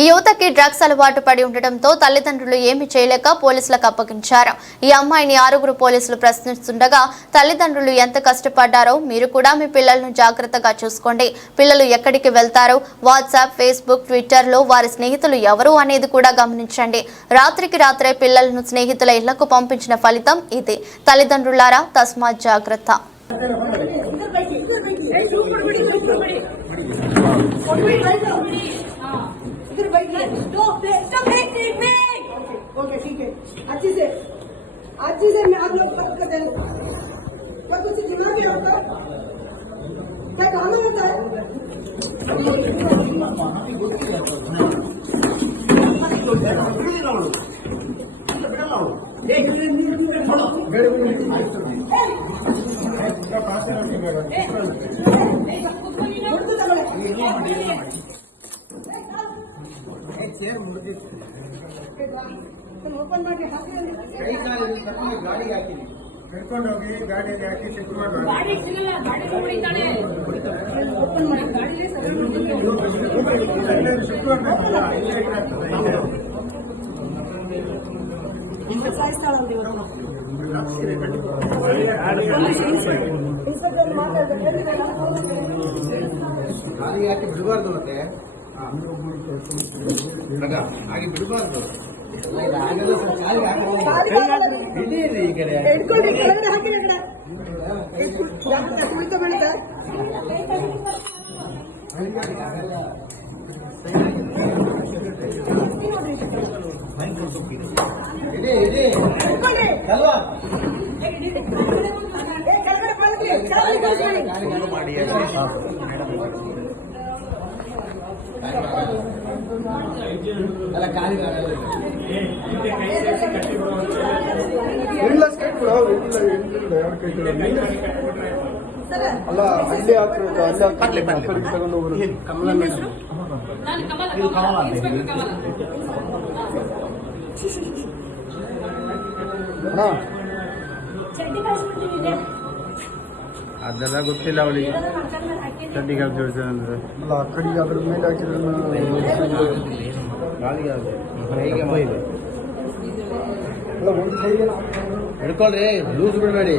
ఈ యువతకి డ్రగ్స్ అలవాటు పడి ఉండటంతో తల్లిదండ్రులు ఏమీ చేయలేక పోలీసులకు అప్పగించారు. ఈ అమ్మాయిని 6 పోలీసులు ప్రశ్నిస్తుండగా తల్లిదండ్రులు ఎంత కష్టపడ్డారో మీరు కూడా మీ పిల్లలను జాగ్రత్తగా చూసుకోండి. పిల్లలు ఎక్కడికి వెళ్తారో వాట్సాప్, ఫేస్బుక్, ట్విట్టర్లో వారి స్నేహితులు ఎవరు అనేది కూడా గమనించండి. రాత్రికి రాత్రే పిల్లలను స్నేహితుల ఇళ్లకు పంపించిన ఫలితం ఇది. తల్లిదండ్రులారా తస్మాత్ జాగ్రత్త. ओके ठीक है, अच्छी से मैं आप लोग बात करते हैं। क्या कुछ दिमाग में होता है? क्या काम होता है? ಓಪನ್ ಮಾಡಿ ಕೈ ಕಾಲು ಗಾಡಿ ಹಾಕಿನಿ ಕರ್ಕೊಂಡು ಹೋಗಿ ಗಾಡಿಯಲ್ಲಿ ಹಾಕಿ ಚೆಕ್ ಮಾಡಿ ಗಾಡಿ ಸಿಗಲ್ಲ, ಗಾಡಿ ಹೊಡಿತಾಳೆ. ಓಪನ್ ಮಾಡಿ ಗಾಡಿಲೇ ಸಾಯಿಸ್ತಾಳಂತೆ ಗಾಡಿ ಹಾಕಿ ಬಿಡಬಾರ್ದು. ಮತ್ತೆ ಹಾಗೆ ಬಿಡಬಾರ್ದು. ಅಲ್ಲ ಅಲ್ಲೇ ಹಾಕ್ಬೇಕು, ಅಲ್ಲೇ ತಗೊಂಡು ಹೋಗ್ರು. ಕಮಲ ಮೇಡಮ್ ಅದೆಲ್ಲ ಗೊತ್ತಿಲ್ಲ ಅವಳಿಗೆ. ಚಡ್ಡಿ ಕಾಲು ಜೋಡಿಸಿದ್ರೆ ಅಲ್ಲ ಆ ಕಡೆಗೆ ಅದ್ರ ಮೇಲೆ ಹಾಕಿದ್ರೆ ಗಾಳಿಗೆ ಅಲ್ಲ ಒಂದು ಕೈಗೆ ಹಿಡ್ಕೊಳ್ರಿ, ಲೂಸ್ ಬಿಡಬೇಡಿ.